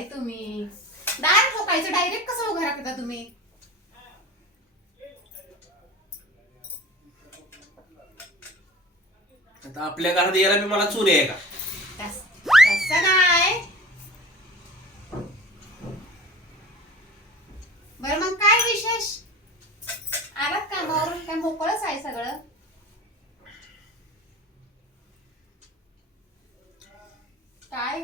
काय तुम्ही? दार ठोकायचं डायरेक्ट कसं उभं राखता तुम्ही? आता आपल्या घरात यायला मी मला चोरी आहे का? तस- तसं नाही बरं मग काय विशेष आलात कामावरून काय मोकळच आहे सगळं काय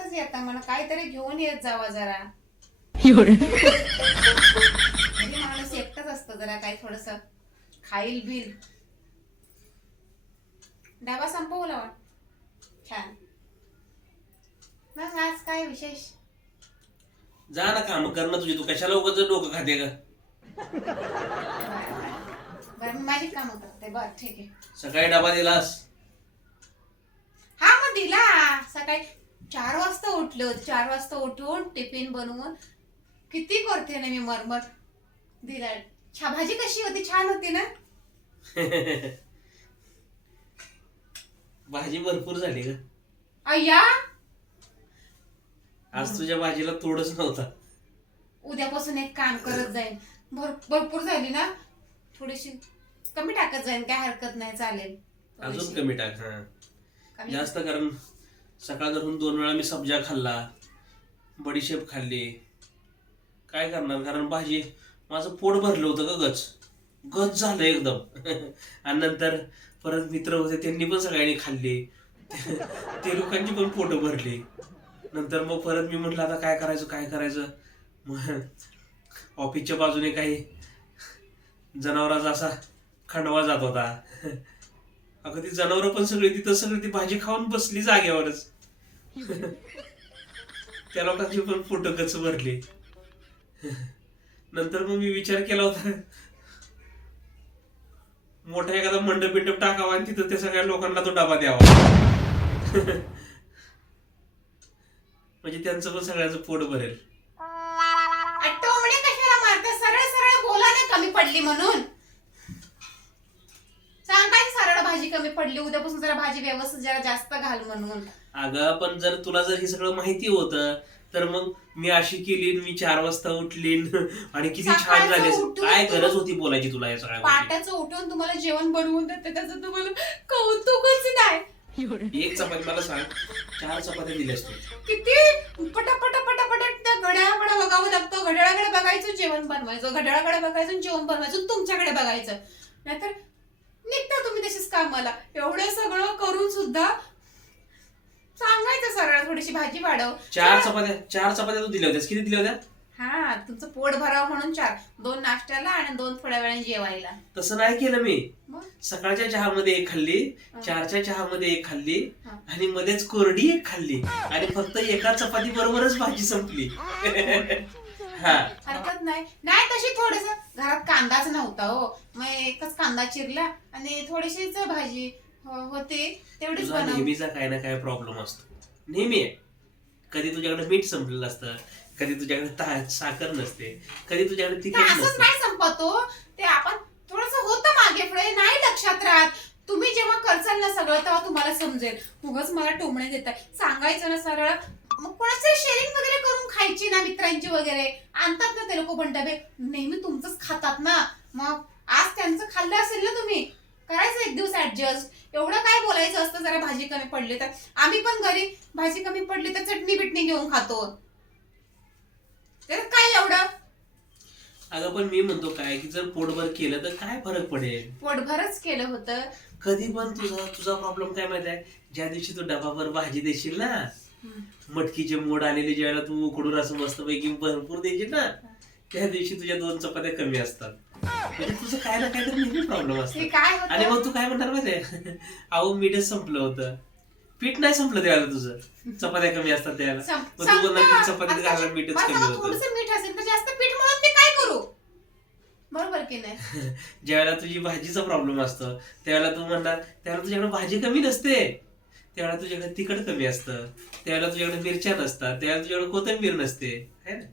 हलवतच येता मला काहीतरी घेऊन येत जावा जरा. घरी माणूस एकटाच असतो जरा काही थोडस खाईल बिल डबा संपवला वाट छान. मग आज काय विशेष? जा ना काम कर ना तुझी तू कशाला उगाच डोकं खाते का बरं मी माझी कामं करते. बरं ठीक आहे. सकाळी डबा दिलास? हा मग दिला. सकाळी चार वाजता उठले होते. चार वाजता उठून टिफिन बनवून किती करते ना मी मरमर. दिला. छा भाजी कशी होती? छान होती ना? भाजी भरपूर झाली ग. अय्या! आज तुझ्या भाजीला तोडच नव्हता. उद्यापासून एक काम करत जाईन. भर भरपूर झाली ना? थोडीशी कमी टाकत जाईन. काय हरकत नाही चालेल. अजून थोडीशी. कमी टाक हा. कमी- जास्त कारण सकाळ धरून दोन वेळा मी सब्जा खाल्ला बडीशेप खाल्ली. काय करणार? कारण भाजी माझं पोट भरलं होतं ग गच. गच झालं एकदम. आणि नंतर परत मित्र होते त्यांनी पण सगळ्यांनी खाल्ली. ते लोकांची पण पोट भरली. नंतर मग परत मी म्हटलं आता काय करायचं काय करायचं? मग ऑफिसच्या बाजूने काही जनावराचा असा खंडवा जात होता. अगं ती जनावरं पण सगळी तिथं सगळी ती भाजी खाऊन बसली जागेवरच. त्या लोकांची पण फोटो कच भरली. नंतर मग मी विचार केला होता. मोठा एखादा मंडप बिंडप टाकावा आणि तिथं त्या सगळ्या लोकांना तो डबा द्यावा. म्हणजे त्यांचं पण सगळ्यांचं पोट भरेल. सरळ सरळ बोला ना कमी पडली म्हणून. भाजी कमी पडली उद्यापासून जरा भाजी व्यवस्थित जरा जास्त घाल म्हणून. अगं पण जर तुला जर हे सगळं माहिती होतं तर मग मी अशी केली मी चार वाजता उठली आणि किती छान सकाळचं झाले. उठून काय तू- गरज होती बोलायची तुला या सगळ्या गोष्टी? पाटाचं उठून तुम्हाला जेवण बनवून देते त्याचं तुम्हाला कौतुकच नाही. एक चपाती मला सांग चार चपात्या दिल्यास तू किती? पटापट पटापट त्या घड्याळाकडे बघावं लागतं. घड्याळाकडे बघायचं जेवण बनवायचं. घड्याळाकडे बघायचं आणि जेवण बनवायचं आणि तुमच्याकडे बघायचं. नाहीतर निघता तुम्ही तशीच कामाला. एवढं सगळं करून सुद्धा सांगायचं सरळ थोडीशी भाजी वाढव. चार चपात्या चार चपात्या तू दिल्या होत्यास. किती दिल्या होत्या? हा तुमचं पोट भरावं म्हणून चार. दोन नाश्त्याला आणि दोन थोड्या वेळाने जेवायला. तसं नाही केलं मी. मग? सकाळच्या चहामध्ये एक खाल्ली हा. चारच्या चहामध्ये एक खाल्ली हा. आणि मध्येच कोरडी एक खाल्ली. आणि फक्त एका चपाती बरोबरच भाजी संपली. हा. हरकत नाही. नाही तशी थोडस. घरात कांदाच नव्हता हो. मग एकच कांदा चिरला आणि थोडीशीच भाजी हो- होती. तेवढीच तुझा बनव. नेहमीचा काय ना काय प्रॉब्लेम असतो. नेहमी आहे. कधी तुझ्याकडे मीठ संपलेलं असतं कधी तुझ्याकडे ता- साखर नसते कधी तुझ्याकडे ते तिखट असंच नसते. नाही संपतो ते आपण थोडस होतं मागे पुढे नाही लक्षात राहत. तुम्ही जेव्हा करचाल ना सगळं तेव्हा तुम्हाला समजेल. उगाच मला टोमणे देताय. सांगायचं ना सरळ मग कोणाचं शेअरिंग वगैरे करून खायची ना मित्रांची वगैरे? आणतात ना ते लोक पण डबे. नेहमी तुमचंच खातात ना. मग आज त्यांचं खाल्लं असेल ना तुम्ही? करायचं एक दिवस ऍडजस्ट एवढं काय बोलायचं असतं? जरा भाजी कमी पडली तर. आम्ही पण घरी भाजी कमी पडली तर चटणी बिटणी घेऊन खातो. त्यात काय एवढं? अगं पण मी म्हणतो काय की जर पोटभर केलं तर काय फरक पडेल? पोटभरच केलं होतं. कधी पण तुझा तुझा प्रॉब्लेम काय माहिती आहे? ज्या दिवशी तू डबाभर भाजी देशील ना मटकीचे मोड आलेले ज्यावेळेला तू उकडून असं मस्तपैकी भरपूर देशील ना त्या दिवशी तुझ्या दोन चपात्या कमी असतात. म्हणजे तुझं काय ना काय तर नेहमी प्रॉब्लेम ते असतात काय आणि मग तू काय म्हणणार माहितीये अहो मीठच संपलं होतं. पीठ नाही संपलं त्यावेळेला तुझं. चपात्या कमी असतात त्यावेळेला. सं- मग तू बोलणार की संपलं. चपातीत आता घालायला मीठच कमी होतं. थोडंसं मीठ असेल तर जास्त पीठ म्हणून मी काय करू? बरोबर की नाही? ज्यावेळेला तुझी भाजीचा प्रॉब्लेम असतो त्यावेळेला तू म्हणणार त्यावेळेला तुझ्याकडे भाजी कमी नसते. त्यावेळेला तुझ्याकडे तिखट कमी असतं. त्यावेळेला तुझ्याकडे मिरच्या नसतात त्यावेळेला तुझ्याकडे कोथिंबीर नसते. है ना?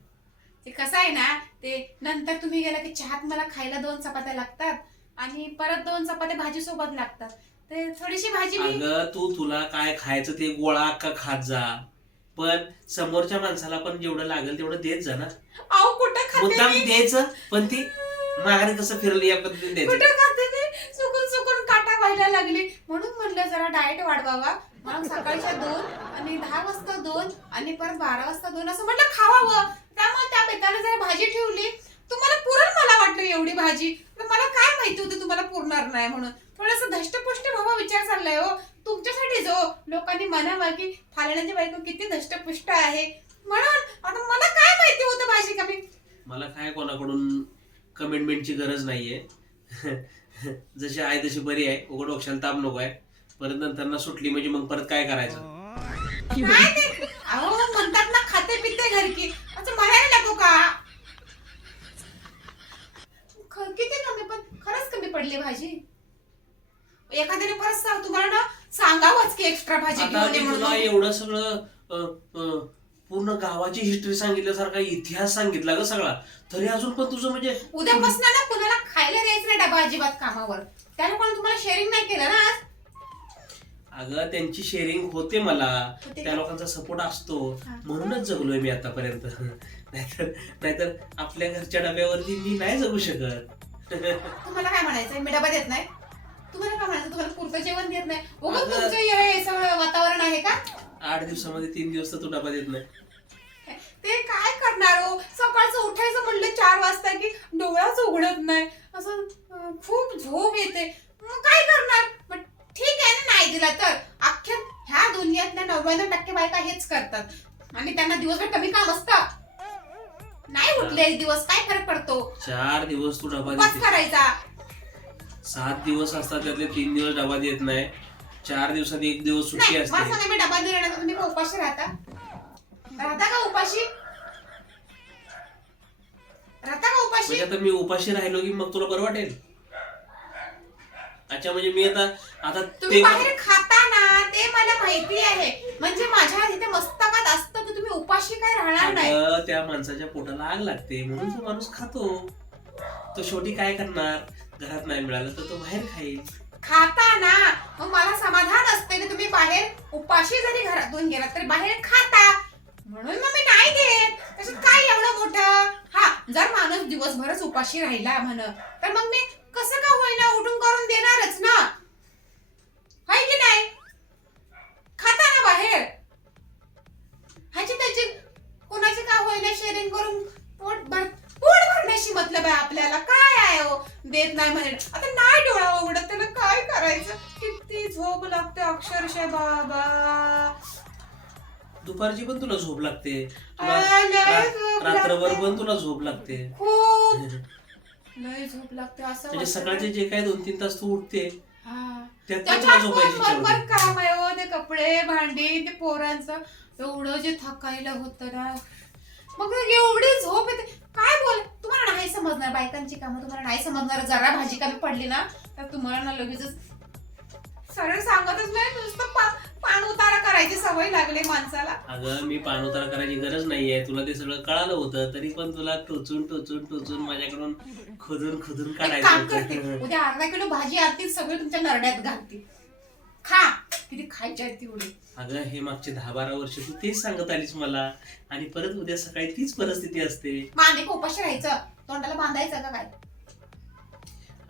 ते कसं आहे ना ते नंतर तुम्ही गेला की चहात मला खायला दोन चपात्या लागतात आणि परत दोन चपात्या भाजी सोबत लागतात. ते थोडीशी भाजी मी अगं तू तुला काय खायचं ते गोळा अख्खा खात जा. पण समोरच्या माणसाला पण जेवढं लागेल तेवढं देत जा ना. अहो कुठं खाते मुद्दाम मी? द्यायचं पण ती माघारी कसं फिरली या पद्धतीने द्यायचं कुठं खाते मी? चुकून चुकून काटा व्हायला लागली. म्हणून म्हणलं जरा डाएट वाढवावा. मग सकाळच्या दोन आणि दहा वाजता दोन आणि परत बारा वाजता दोन असं म्हटलं खावावं. त्यामुळे त्या बेताने जरा भाजी ठेवली. तुम्हाला पुरण मला वाटलं एवढी भाजी. पण मला काय माहिती होतं तुम्हाला पुरणार नाही म्हणून. थोडस धष्टपुष्ट व्हावा विचार चाललाय हो. तुमच्यासाठी जो लोकांनी म्हणावा की फालण्याची बायको किती धष्टपुष्ट आहे. म्हणून आता मला काय माहिती होतं भाजी कमी? मला काय कोणाकडून कमेंटमेंटची गरज नाहीये. जशी आहे तशी बरी आहे. उघड डोक्याला ताप नको आहे. परत नंतर सुटली म्हणजे मग परत काय करायचं? काय ते? अहो म्हणतात ना खाते पिते घरकी. असं म्हणायला नको का? ख- किती कमी पण खरंच कमी पडली भाजी. एखाद्याने परत सांग तुम्हाला ना सांगावंच की एक्स्ट्रा भाजी आता घेऊन ये मी तुला म्हणून. एवढं सगळं अ, अ, पूर्ण गावाची हिस्ट्री सांगितल्यासारखा इतिहास सांगितला ग सगळा. तरी अजून पण तुझं म्हणजे उद्यापासून ना कुणाला खायला द्यायचं नाही डबा अजिबात कामावर. त्या लोकांनी तुम्हाला शेअरिंग नाही केलं ना आज? अगं त्यांची शेअरिंग होते मला. होते त्या का? लोकांचा सपोर्ट असतो. हा. म्हणूनच जगलोय मी आतापर्यंत. नाहीतर नाहीतर आपल्या घरच्या डब्यावरती मी नाही जगू शकत. तुम्हाला काय म्हणायचं मी डबा देत नाही. तुम्हाला काय म्हणायचं तुम्हाला पुरतं जेवण देत नाही. उगाच अगं- तुमचं हे सगळं वातावरण आहे का? आठ दिवसामध्ये तीन दिवस तर तू डबा देत नाही. ते काय करणार हो? सकाळचं उठायचं म्हणलं चार वाजता की डोळाच उघडत नाही. असं अं, खूप झोप येते. मग काय करणार? नाही दिला तर अख्ख्या ह्या दुनियातल्या नव्याण्णव टक्के बायका हेच करतात. आणि त्यांना दिवसभर कमी काम असतं नाही उठले एक दिवस काय फरक पडतो? चार दिवस तू डबा बस देते. करायचा. सात दिवस असतात त्यातले तीन दिवस डबा देत नाही. चार दिवसात एक दिवस सुट्टी मला असते. सांगा मी डबा नाही तर तुम्ही उपाशी राहता. राहता का उपाशी? राहता का उपाशी? म्हणजे आता मी उपाशी राहिलो की मग तुला बरं वाटेल? अच्छा म्हणजे मी आता आता तुम्ही ते बाहेर खाता ना ते मला माहिती आहे. म्हणजे माझ्या इथे मस्तकात असतं की तुम्ही उपाशी काय राहणार नाही. अगं, त्या माणसाच्या पोटाला आग लागते म्हणून तो माणूस खातो. तो शेवटी काय करणार? घरात नाही मिळालं तर तो बाहेर खाईल. खाता ना. मग मला समाधान असते की तुम्ही बाहेर उपाशी जरी घरातून गेलात तरी बाहेर खाता. म्हणून मग मी नाही देत. त्याच्यात काय एवढं मोठं? हा जर माणूस दिवसभरच उपाशी राहिला म्हण तर मग मी कसं का होईना? उठून करून देणारच ना. हाय की नाही? खाता ना बाहेर. ह्याची त्याची कोणाची का होईना? शेअरिंग करून पोट भर पोट भरण्याशी मतलब आहे आपल्याला. काय आहे हो? देत नाही म्हणे. आता नाही डोळा उघडत. त्याला काय करायचं? किती झोप लागते अक्षरशः बाबा. दुपारची पण तुला झोप लागते. तुला आ, लय रा- झोप रात्रभर लागते. पण तुला झोप लागते. खूप. लय झोप लागते असं म्हणजे वाटतं. सकाळचे जे काय दोन तीन तास तू उठते हा. त्यात पण तुला त्याच्यात झोपायची पण इच्छा बरोबर होते काम आहे हो ते कपडे भांडी ते पोरांचं. एवढं जे थकायला होतं ना. मग एवढी झोप येते. काय बोल तुम्हाला नाही समजणार बायकांची कामं तुम्हाला नाही समजणार. जरा भाजी कमी पडली ना तर तुम्हाला ना लगेचच सरळ सांगतच नाही नुसतं पा- पान उतारा करायची सवय लागली माणसाला. अगं मी पाणउतारा करायची गरज नाहीये. तुला ते सगळं कळालं होतं तरी पण तुला टोचून टोचून टोचून माझ्याकडून खोदून खोदून एक काढायचं काम करते होतं उद्या अर्धा किलो भाजी आणतील सगळे तुमच्या नरड्यात घालतील. खा किती खायची आहे तेवढी अगं हे मागचे दहा बारा वर्ष तू तेच सांगत आलीस मला. आणि परत उद्या सकाळी तीच परिस्थिती असते. मांडे का उपाशी राहायचं. तोंडाला बांधायचं का काय?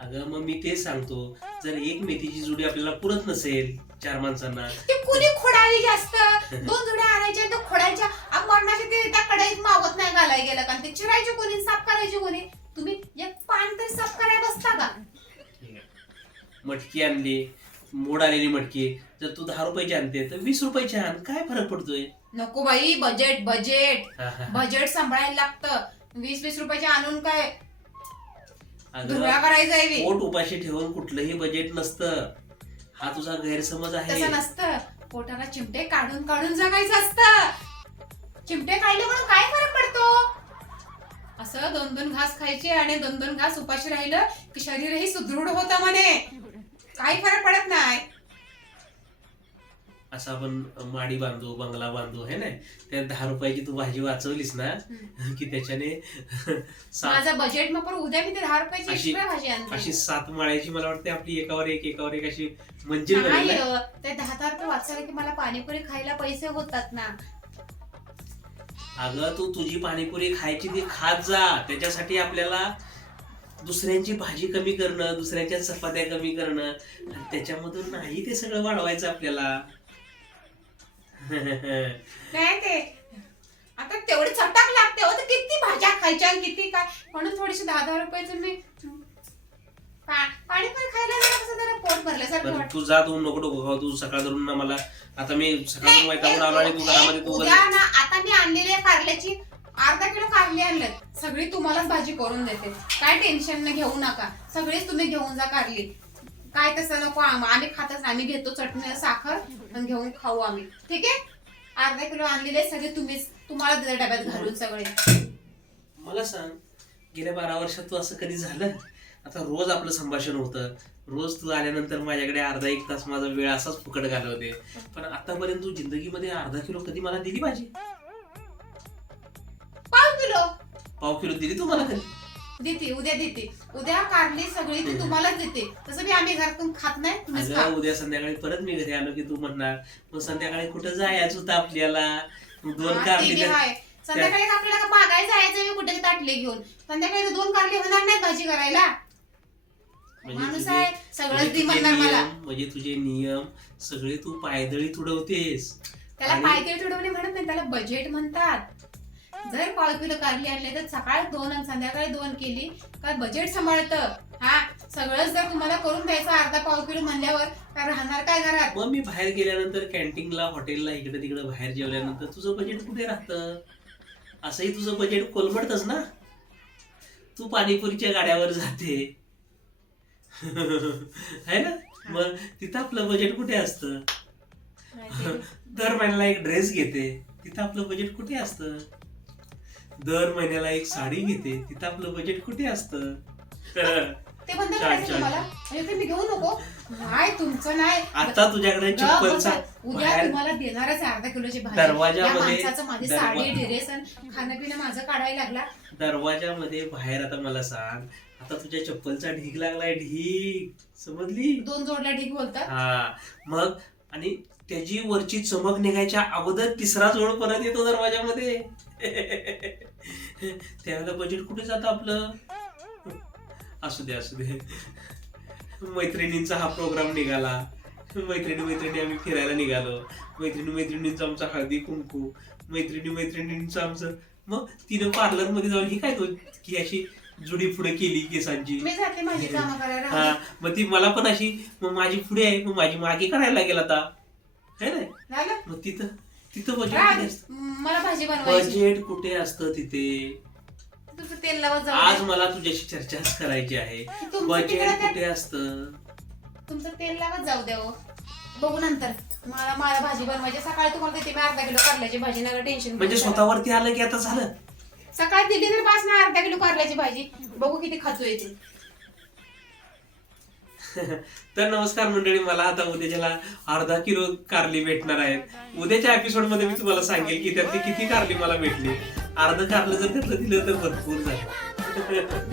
अगं मग मी तेच सांगतो. जर एक मेथीची जुडी आपल्याला पुरत नसेल चार माणसांना ते कुणी खोडावी जास्त? दोन जुड्या आणायच्या आणि त्या खोडायच्या आ, मरणाचे ते त्या कढईत मावत नाही घालाय गेलं का? ते चिरायचे कोणी साफ करायचे कोणी? तुम्ही एक पान तरी साफ करायला बसता का. मटकी आणली मोड आलेली मटकी. जर तू दहा रुपयाची आणते तर वीस रुपयाची आण. काय फरक पडतोय? नको बाई बजेट बजेट हा, हा. बजेट सांभाळायला लागतं. वीस वीस रुपयाचे आणून काय? धुळा करायचा आहे बे. पोट उपाशी ठेवून कुठलंही बजेट नसतं. हा तुझा गैरसमज आहे. तसं नसतं. पोटाला चिमटे काढून काढून जगायचं असतं. चिमटे काढले म्हणून काय फरक पडतो? असं दोन दोन घास खायचे आणि दोन दोन घास उपाशी राहिलं की शरीरही सुदृढ होतं म्हणे. काही फरक पडत नाही. असं आपण माडी बांधू बंगला बांधू है ना त्या दहा रुपयाची तू भाजी वाचवलीस ना की त्याच्याने सात माझं बजेट मग पण उद्या मी ते दहा रुपयाची अशी- एक्स्ट्रा भाजी अशी आणते सात माळ्याची मला वाटते आपली एकावर एक एकावर एक अशी मंजिल नाही बनेल ना. अ, ते दहा दहा रुपये वाचायला की मला पाणीपुरी खायला पैसे होतात ना. अगं तू तुझी पाणीपुरी खायची ती खात जा. त्याच्यासाठी आपल्याला दुसऱ्यांची भाजी कमी करणं दुसऱ्यांच्या चपात्या कमी करणं आणि त्याच्यामधून नाही ते सगळं वाढवायचं आपल्याला. नाही ते. आता तेवढी चटाक लागते हो तर किती भाज्या खायच्या आणि किती काय? म्हणून थोडीशी दहा दहा रुपयाचं मी पा- पाणीपुरी खायला जरा कसं जरा पोट भरल्यासारखं बरं वाटतं. तू जा तू नको नको खाऊ तू सकाळ धरून ना मला. आता मी सकाळ वैतागून आलो आणि तू घरामध्ये तू उद्या ना आता मी आणलेली आहे कारल्याची. अर्धा किलो कारली आणलेत सगळी तुम्हालाच भाजी करून देते. काय टेन्शन न घेऊ नका. सगळीच तुम्ही घेऊन जा कारली. काय तसं नको आम- आम्ही खातच नाही. आम्ही घेतो चटणी साखर आणि घेऊन खाऊ आम्ही. ठीक आहे? अर्धा किलो आणलेले सगळे तुम्हीच तुम्हाला देते डब्यात घालून सगळे. मला सांग गेल्या बारा वर्षात तू असं कधी झालं? आता रोज आपलं संभाषण होतं. रोज तू आल्यानंतर माझ्याकडे अर्धा एक तास माझा वेळ असाच फुकट घालवते. पण आतापर्यंत तू जिंदगीमध्ये अर्धा किलो कधी मला दिली भाजी पाव किलो. पाव किलो दिली तू मला कधी? देते उद्या देते. उद्या कारली सगळी ती तुम्हालाच देते. तसं मी आम्ही घरातून खात नाही तुम्हीच खा. अगं उद्या संध्याकाळी परत मी घरी आलो की तू म्हणणार मग संध्याकाळी कुठं जायचं होतं आपल्याला? मग दोन हा, ते बी. संध्याकाळी आपल्याला का बागाय जायचं मी कुठे ताटले घेऊन? संध्याकाळी तर दोन कारले होणार नाही भाजी करायला. म्हणजे माणूस तुझे- आहे सगळंच म्हणजे तुझे म्हणणार मला. नियम म्हणजे तुझे नियम सगळे तू पायदळी तुडवतेस. त्याला आणि- पायथ्याला तुडवणे म्हणत नाही त्याला बजेट म्हणतात. जर पाव किलो कारली आणले तर सकाळी दोन आणि संध्याकाळी दोन केली काय बजेट सांभाळतं? हा? सगळंच जर तुम्हाला करून द्यायचं अर्धा पाव किलो म्हणल्यावर काय राहणार काय घरात? मग मी बाहेर गेल्यानंतर कॅन्टीनला हॉटेलला इकडे तिकडे बाहेर जेवल्यानंतर तुझं बजेट कुठे राहतं? असंही तुझं बजेट कोलमडतच ना? तू पाणीपुरीच्या गाड्यावर जाते. है ना? मग तिथं आपलं बजेट कुठे असतं? दर महिन्याला एक ड्रेस घेते. तिथं आपलं बजेट कुठे असतं? दर महिन्याला एक साडी घेते तिथं आपलं बजेट कुठे असतं? ते बंद छान, करायचं छान. तुम्हाला. म्हणजे ते मी घेऊ नको. नाही तुमचं नाही. आता तुझ्याकडे ग चप्पलचा बसा. उद्या बाहेर तुम्हाला देणारच आहे अर्धा किलोची भाजी. या दरवाजामध्ये माणसाचं माझी दरवा- साडी ड्रेस आणि खाणं पिणं माझं काढायला लागला. दरवाजामध्ये बाहेर आता मला सांग आता तुझ्या चप्पलचा ढीग लागलाय ढीग. समजली? दोन जोडल्या ढीक बोलतात. हा. मग आणि त्याची वरची चमक निघायच्या अगोदर तिसरा जोड परत येतो दरवाजामध्ये. त्यावेळेला बजेट कुठे जातं आपलं? असू दे असू दे. मैत्रिणींचा हा प्रोग्राम निघाला. मैत्रिणी मैत्रिणी आम्ही फिरायला निघालो. मैत्रिणी मैत्रिणींचं आमचं हळदी कुंकू. मैत्रिणी मैत्रिणींचं आमचं मग तिनं पार्लरमध्ये जाऊन ही काय तो की अशी जुडी पुढे केली केसांची. हा. मग ती मला पण अशी मग माझी पुढे आहे. मग माझी मागे करायला लागेल आता. है ना? मग तिथं तिथं बजेट असतं? मला भाजी बनवायची. बजेट कुठे असतं तिथे? तुझं तेल लावत जाऊ आज दे. मला तुझ्याशी चर्चा करायची आहे. तुमचं बजेट तिकडं कुठे असतं? तुमचं तेल लावत जाऊ द्या हो. बघू नंतर. मला मला भाजी बनवायची. सकाळी तुम्हाला देते मी अर्धा किलो कारल्याची भाजी नका टेन्शन म्हणजे स्वतःवरती आलं की आता झालं? सकाळी दिली तर पास ना अर्धा किलो कारल्याची भाजी. बघू किती खातोय ते. तर नमस्कार मंडळी मला आता उद्याच्याला अर्धा किलो कारली भेटणार आहेत. उद्याच्या एपिसोडमध्ये मी तुम्हाला सांगेल की त्यातली किती कारली मला भेटली. अर्ध कारलं जर त्यातलं दिलं तर भरपूर झालं.